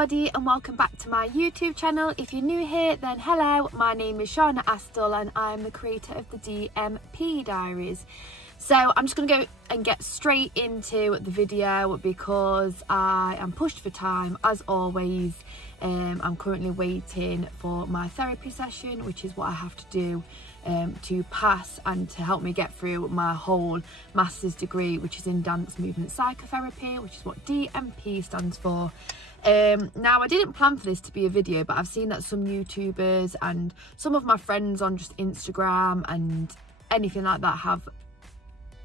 everybody and welcome back to my YouTube channel. If you're new here, then hello, my name is Shauna Astle and I'm the creator of the DMP Diaries. So I'm just going to go and get straight into the video because I am pushed for time as always. I'm currently waiting for my therapy session, which is what I have to do to pass and to help me get through my whole master's degree, which is in dance movement psychotherapy, which is what DMP stands for. Now I didn't plan for this to be a video, but I've seen that some YouTubers and some of my friends on just Instagram and anything like that have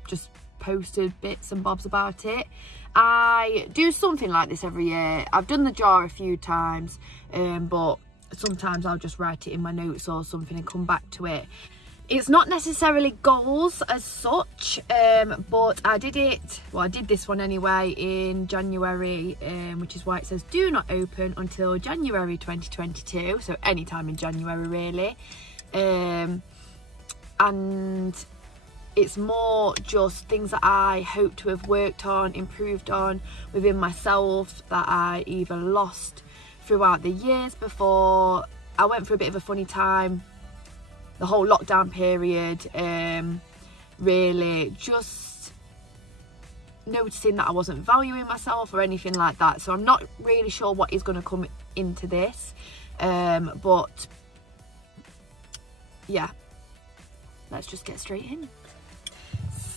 just posted bits and bobs about it. I do something like this every year. I've done the jar a few times, but sometimes I'll just write it in my notes or something and come back to it. It's not necessarily goals as such, but I did this one anyway in January, which is why it says do not open until January 2022, so anytime in January really. And it's more just things that I hope to have worked on, improved on within myself, that I either lost throughout the years before. I went through a bit of a funny time, the whole lockdown period, really just noticing that I wasn't valuing myself or anything like that. So I'm not really sure what is going to come into this, but yeah, let's just get straight in.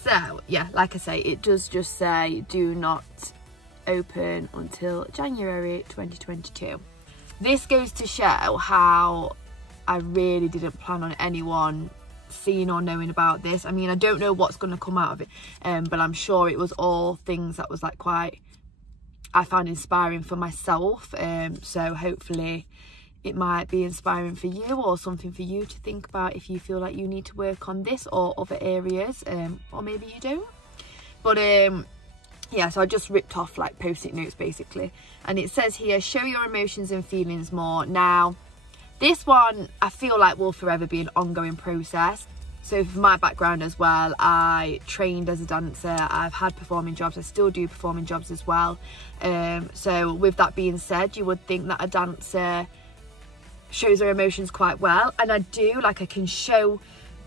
So yeah, like I say, it does just say do not open until January 2022. This goes to show how I really didn't plan on anyone seeing or knowing about this. I mean, I don't know what's going to come out of it, but I'm sure it was all things that was like quite, I found inspiring for myself. So hopefully it might be inspiring for you or something for you to think about if you feel like you need to work on this or other areas, or maybe you don't. But yeah, so I just ripped off like post-it notes basically, and it says here, show your emotions and feelings more. Now this one I feel like will forever be an ongoing process. So for my background as well, I trained as a dancer, I've had performing jobs, I still do performing jobs as well. So with that being said, you would think that a dancer shows their emotions quite well, and I do. Like, I can show,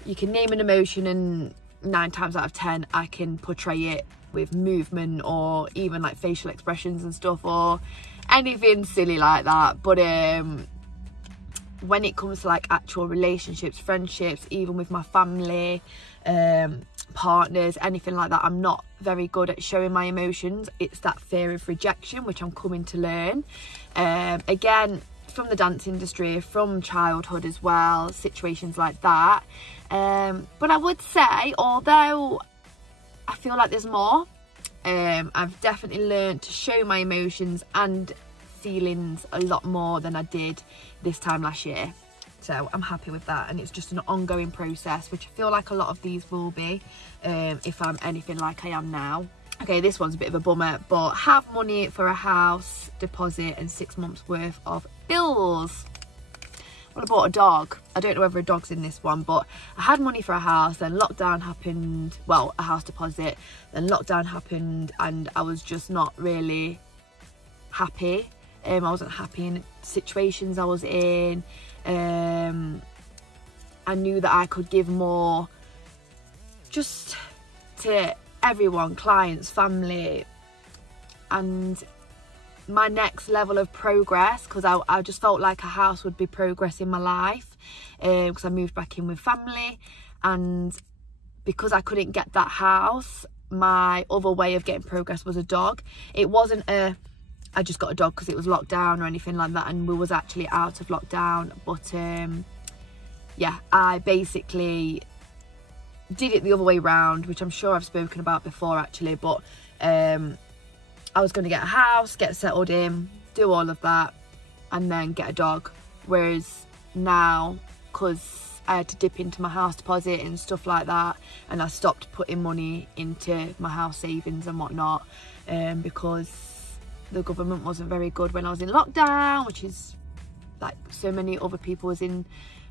you can name an emotion and 9 times out of 10 I can portray it with movement or even like facial expressions and stuff or anything silly like that. But when it comes to like actual relationships, friendships, even with my family, partners, anything like that, I'm not very good at showing my emotions. It's that fear of rejection, which I'm coming to learn. Again, from the dance industry, from childhood as well, situations like that. But I would say, although I feel like there's more, I've definitely learned to show my emotions and feelings a lot more than I did this time last year. So I'm happy with that, and it's just an ongoing process, which I feel like a lot of these will be, if I'm anything like I am now. Okay, this one's a bit of a bummer, but have money for a house deposit and 6 months worth of bills. Well, I bought a dog. I don't know whether a dog's in this one, but I had money for a house, then lockdown happened, well, a house deposit, then lockdown happened, and I was just not really happy. I wasn't happy in situations I was in. I knew that I could give more just to everyone, clients, family, and my next level of progress, because I just felt like a house would be progress in my life, because I moved back in with family, and because I couldn't get that house, my other way of getting progress was a dog. It wasn't I just got a dog because it was locked down or anything like that, and we was actually out of lockdown. But yeah, I basically did it the other way round, which I'm sure I've spoken about before actually. But I was going to get a house, get settled in, do all of that, and then get a dog. Whereas now, because I had to dip into my house deposit and stuff like that, and I stopped putting money into my house savings and whatnot, because the government wasn't very good when I was in lockdown, which is like so many other people was in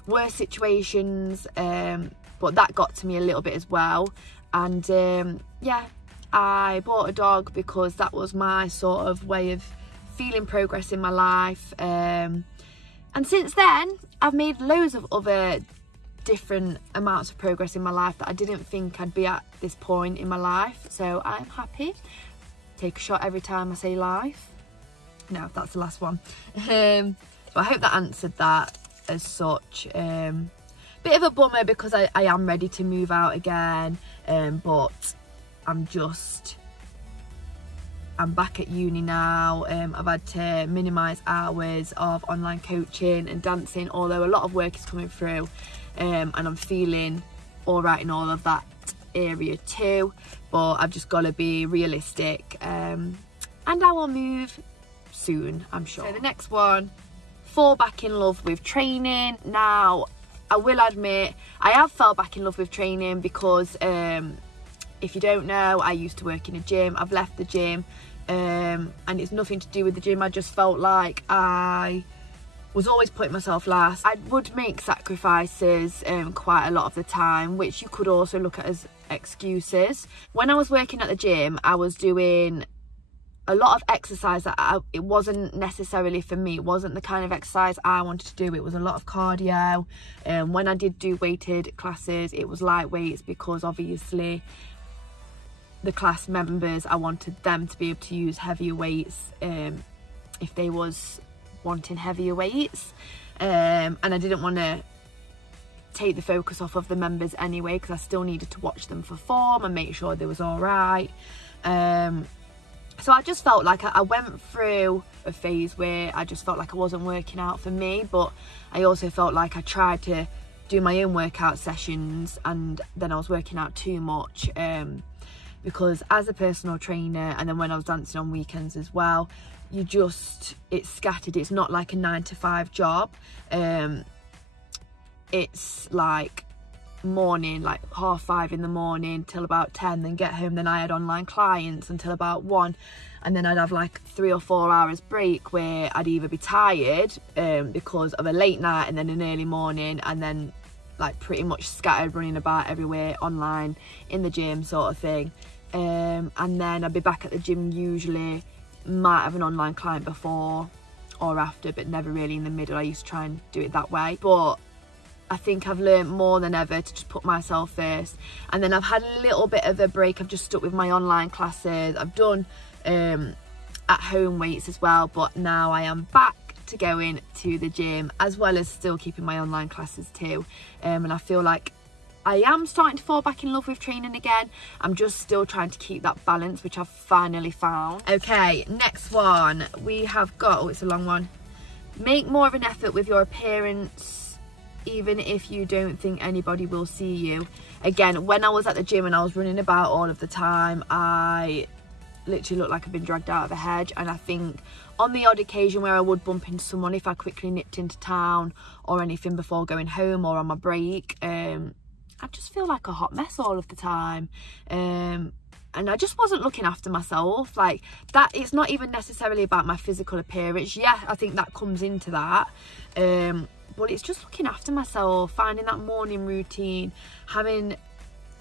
worse situations. But that got to me a little bit as well. And yeah, I bought a dog because that was my sort of way of feeling progress in my life. And since then, I've made loads of other different amounts of progress in my life that I didn't think I'd be at this point in my life. So I'm happy. Take a shot every time I say life. No, that's the last one. So I hope that answered that as such. Bit of a bummer because I am ready to move out again, but I'm back at uni now. I've had to minimise hours of online coaching and dancing, although a lot of work is coming through, and I'm feeling all right in all of that area too, but I've just got to be realistic, and I will move soon, I'm sure. So the next one, fall back in love with training. Now, I will admit, I have fell back in love with training because if you don't know, I used to work in a gym. I've left the gym, and it's nothing to do with the gym. I just felt like I was always putting myself last. I would make sacrifices quite a lot of the time, which you could also look at as excuses. When I was working at the gym, I was doing a lot of exercise that it wasn't necessarily for me. It wasn't the kind of exercise I wanted to do. It was a lot of cardio. When I did do weighted classes, it was light weights because obviously the class members, I wanted them to be able to use heavier weights if they was wanting heavier weights, and I didn't want to take the focus off of the members anyway, because I still needed to watch them perform and make sure they was all right. So I just felt like I went through a phase where I just felt like I wasn't working out for me, but I also felt like I tried to do my own workout sessions and then I was working out too much, because as a personal trainer, and then when I was dancing on weekends as well, it's scattered. It's not like a 9-to-5 job. It's like morning, like 5:30 in the morning till about 10, then get home. Then I had online clients until about 1, and then I'd have like 3 or 4 hours break where I'd either be tired because of a late night and then an early morning, and then like pretty much scattered running about everywhere, online, in the gym sort of thing. And then I'd be back at the gym, usually might have an online client before or after, but never really in the middle. I used to try and do it that way, but I think I've learned more than ever to just put myself first. And then I've had a little bit of a break. I've just stuck with my online classes. I've done at home weights as well, but now I am back to going to the gym, as well as still keeping my online classes too. And I feel like I am starting to fall back in love with training again. I'm just still trying to keep that balance, which I've finally found. Okay, next one we have got, oh, it's a long one. Make more of an effort with your appearance, even if you don't think anybody will see you. Again, when I was at the gym and I was running about all of the time, I literally looked like I've been dragged out of a hedge. And I think on the odd occasion where I would bump into someone, if I quickly nipped into town or anything before going home or on my break, I just feel like a hot mess all of the time. And I just wasn't looking after myself. Like that, it's not even necessarily about my physical appearance. Yeah, I think that comes into that. But it's just looking after myself, finding that morning routine, having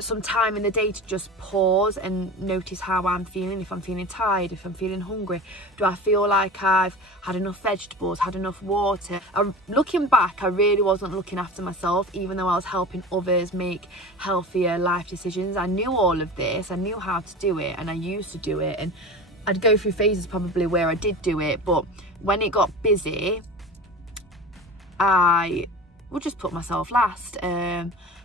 some time in the day to just pause and notice how I'm feeling. If I'm feeling tired, if I'm feeling hungry, do I feel like I've had enough vegetables, had enough water? Looking back, I really wasn't looking after myself, even though I was helping others make healthier life decisions. I knew all of this, I knew how to do it, and I used to do it, and I'd go through phases probably where I did do it, but when it got busy, I would just put myself last.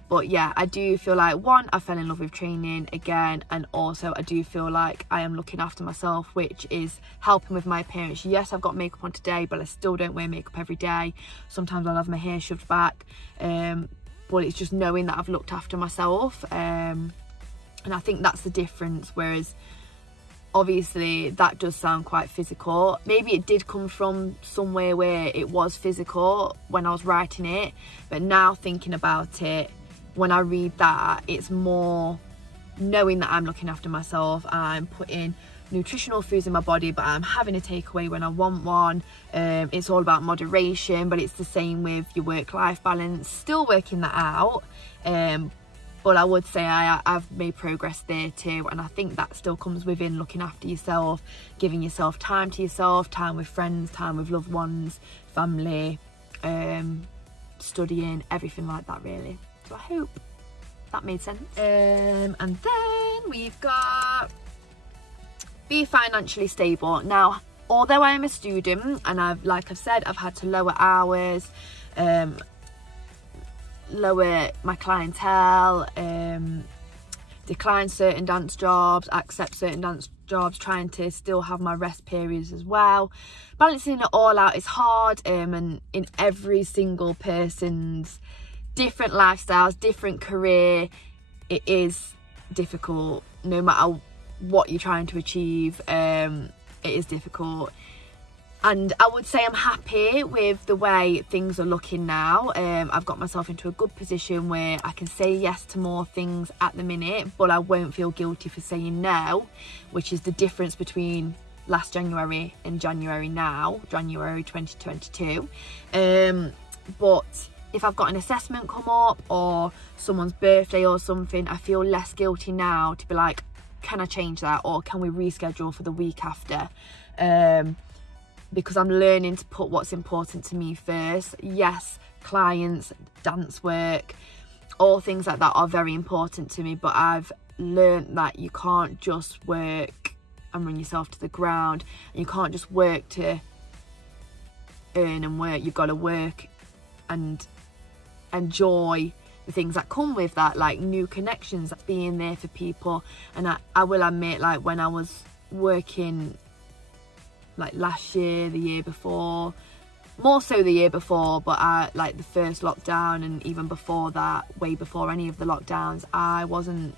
But yeah, I do feel like, one, I fell in love with training again, and also I do feel like I am looking after myself, which is helping with my appearance. Yes, I've got makeup on today, but I still don't wear makeup every day. Sometimes I'll have my hair shoved back, but it's just knowing that I've looked after myself, and I think that's the difference. Whereas obviously that does sound quite physical. Maybe it did come from somewhere where it was physical when I was writing it, but now thinking about it, when I read that, it's more knowing that I'm looking after myself. I'm putting nutritional foods in my body, but I'm having a takeaway when I want one. It's all about moderation, but it's the same with your work-life balance, still working that out, but I would say I've made progress there too, and I think that still comes within looking after yourself, giving yourself time to yourself, time with friends, time with loved ones, family, studying, everything like that really. So I hope that made sense. And then we've got be financially stable. Now, although I am a student and like I've said, I've had to lower hours, lower my clientele, decline certain dance jobs, accept certain dance jobs, trying to still have my rest periods as well. Balancing it all out is hard, and in every single person's different lifestyles, different career, it is difficult. No matter what you're trying to achieve, it is difficult. And I would say I'm happy with the way things are looking now. I've got myself into a good position where I can say yes to more things at the minute, but I won't feel guilty for saying no, which is the difference between last January and January now, January 2022. But if I've got an assessment come up or someone's birthday or something, I feel less guilty now to be like, can I change that, or can we reschedule for the week after? Because I'm learning to put what's important to me first. Yes, clients, dance work, all things like that are very important to me, but I've learned that you can't just work and run yourself to the ground. You can't just work to earn and work. You've got to work and enjoy the things that come with that, like new connections, being there for people. And I will admit, like when I was working like last year, the year before, more so the year before, but like the first lockdown and even before that, way before any of the lockdowns, I wasn't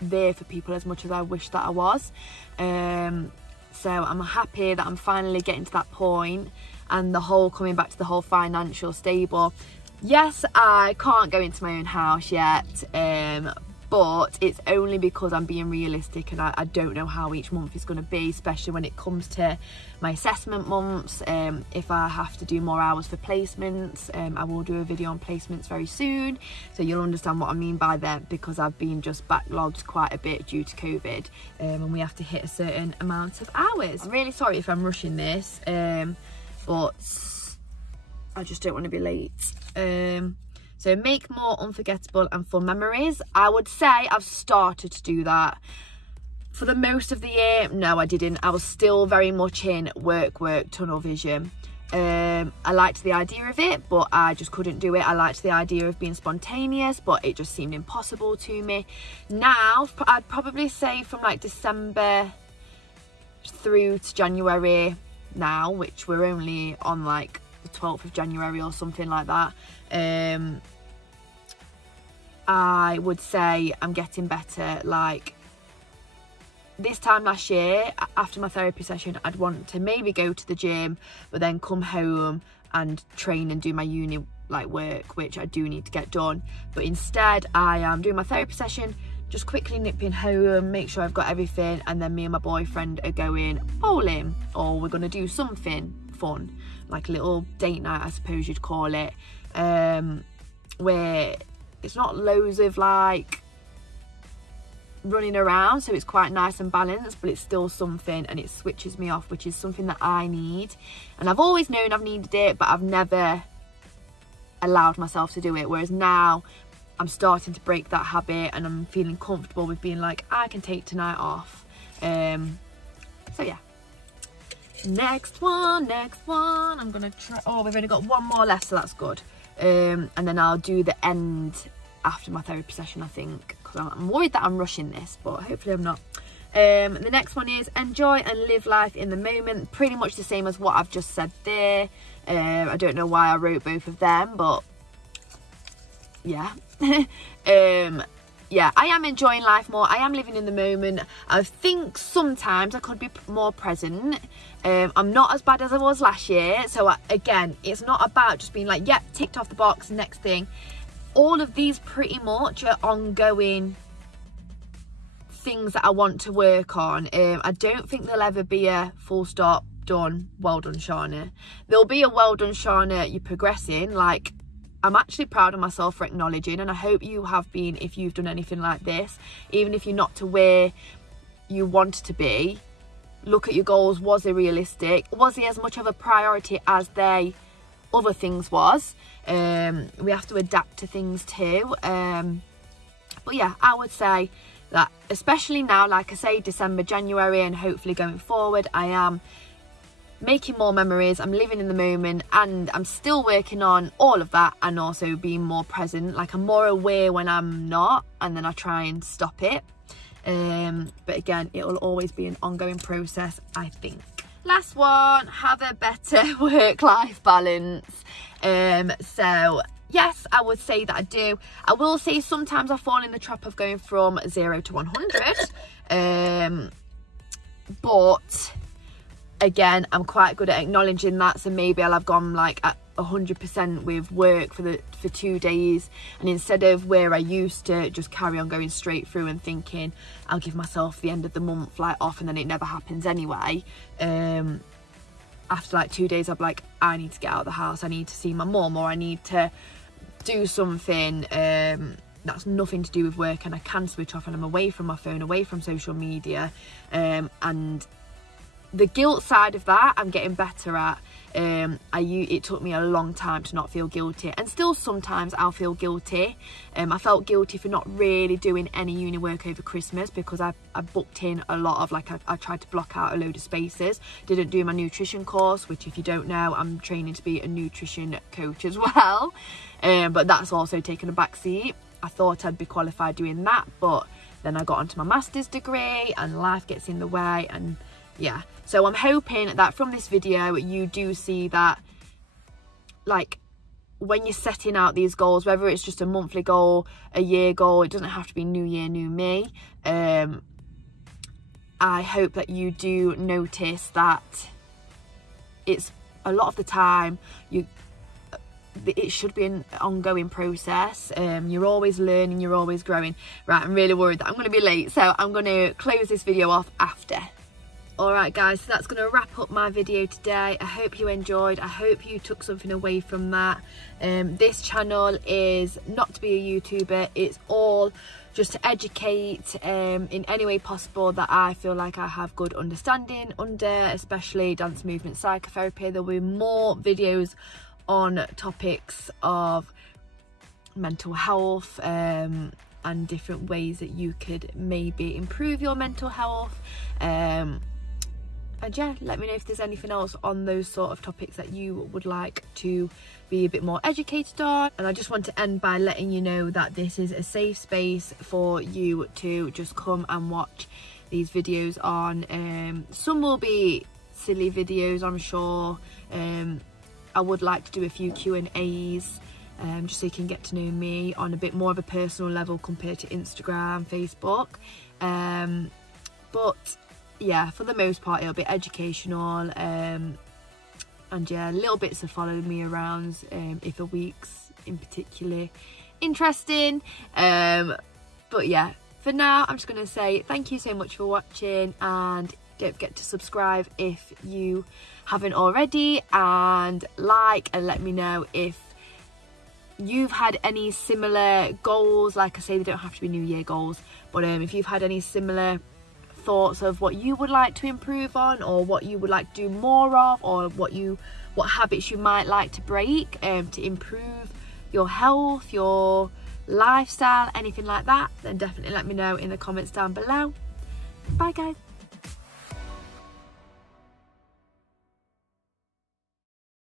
there for people as much as I wish that I was. So I'm happy that I'm finally getting to that point, and the whole coming back to the whole financial stable. Yes, I can't go into my own house yet, but it's only because I'm being realistic, and I don't know how each month is going to be, especially when it comes to my assessment months. If I have to do more hours for placements, I will do a video on placements very soon, so you'll understand what I mean by that, because I've been just backlogged quite a bit due to COVID, and we have to hit a certain amount of hours. I'm really sorry if I'm rushing this, but I just don't want to be late. So make more unforgettable and fun memories. I would say I've started to do that. For the most of the year, no, I didn't. I was still very much in work, tunnel vision. I liked the idea of it, but I just couldn't do it. I liked the idea of being spontaneous, but it just seemed impossible to me. Now, I'd probably say from like December through to January now, which we're only on like the 12th of January or something like that. I would say I'm getting better. Like this time last year, after my therapy session, I'd want to maybe go to the gym, but then come home and train and do my uni like work, which I do need to get done. But instead, I am doing my therapy session, just quickly nipping home, make sure I've got everything, and then me and my boyfriend are going bowling, or we're going to do something fun, like a little date night, I suppose you'd call it, where it's not loads of like running around, so it's quite nice and balanced, but it's still something, and it switches me off, which is something that I need. And I've always known I've needed it, but I've never allowed myself to do it, whereas now I'm starting to break that habit, and I'm feeling comfortable with being like, I can take tonight off. So yeah, next one, I'm gonna try. Oh, we've only got one more left, so that's good. And then I'll do the end after my therapy session, I think, because I'm worried that I'm rushing this, but hopefully I'm not. The next one is enjoy and live life in the moment. Pretty much the same as what I've just said there. I don't know why I wrote both of them, but yeah. Yeah, I am enjoying life more. I am living in the moment. I think sometimes I could be more present. I'm not as bad as I was last year. So again, it's not about just being like, yep, ticked off the box, next thing. All of these pretty much are ongoing things that I want to work on. I don't think there'll ever be a full stop, done, well done, Shana. There'll be a well done, Shana, you're progressing. Like, 100%, 100%. I'm actually proud of myself for acknowledging, and I hope you have been if you've done anything like this. Even if you're not to where you want to be, look at your goals. Was they realistic? Was they as much of a priority as they other things was? We have to adapt to things too. But yeah, I would say that especially now, like I say, December, January, and hopefully going forward, I am making more memories, I'm living in the moment, and I'm still working on all of that, and also being more present. Like, I'm more aware when I'm not, and then I try and stop it. But again, it will always be an ongoing process, I think. Last one, have a better work-life balance. So yes, I would say that I do. I will say sometimes I fall in the trap of going from 0 to 100. But again, I'm quite good at acknowledging that. So maybe I'll have gone like at 100% with work for 2 days, and instead of where I used to just carry on going straight through and thinking I'll give myself the end of the month like off, and then it never happens anyway, after like 2 days I'm like, I need to get out of the house, I need to see my mum, or I need to do something that's nothing to do with work, and I can switch off and I'm away from my phone, away from social media. And the guilt side of that I'm getting better at. It took me a long time to not feel guilty, and still sometimes I'll feel guilty. I felt guilty for not really doing any uni work over Christmas, because I booked in a lot of, like, I tried to block out a load of spaces. Didn't do my nutrition course, which, if you don't know, I'm training to be a nutrition coach as well. But that's also taken a back seat. I thought I'd be qualified doing that, but then I got onto my master's degree and life gets in the way, and yeah. So I'm hoping that from this video you do see that, like, when you're setting out these goals, whether it's just a monthly goal, a year goal, it doesn't have to be new year, new me. I hope that you do notice that it's a lot of the time it should be an ongoing process. You're always learning, you're always growing. Right, I'm really worried that I'm going to be late, so I'm going to close this video off after. Alright guys, so that's going to wrap up my video today. I hope you enjoyed. I hope you took something away from that. This channel is not to be a YouTuber. It's all just to educate in any way possible that I feel like I have good understanding under, especially dance movement psychotherapy. There'll be more videos on topics of mental health and different ways that you could maybe improve your mental health. And yeah, let me know if there's anything else on those sort of topics that you would like to be a bit more educated on. And I just want to end by letting you know that this is a safe space for you to just come and watch these videos on. Some will be silly videos, I'm sure. I would like to do a few Q&As, just so you can get to know me on a bit more of a personal level compared to Instagram, Facebook. But yeah, for the most part it'll be educational, and yeah, little bits of following me around if a week's in particular interesting. But yeah, for now I'm just going to say thank you so much for watching, and don't forget to subscribe if you haven't already, and like, and let me know if you've had any similar goals. Like I say, they don't have to be New Year goals, but if you've had any similar thoughts of what you would like to improve on, or what you would like to do more of, or what habits you might like to break to improve your health, your lifestyle, anything like that, then definitely let me know in the comments down below. Bye guys.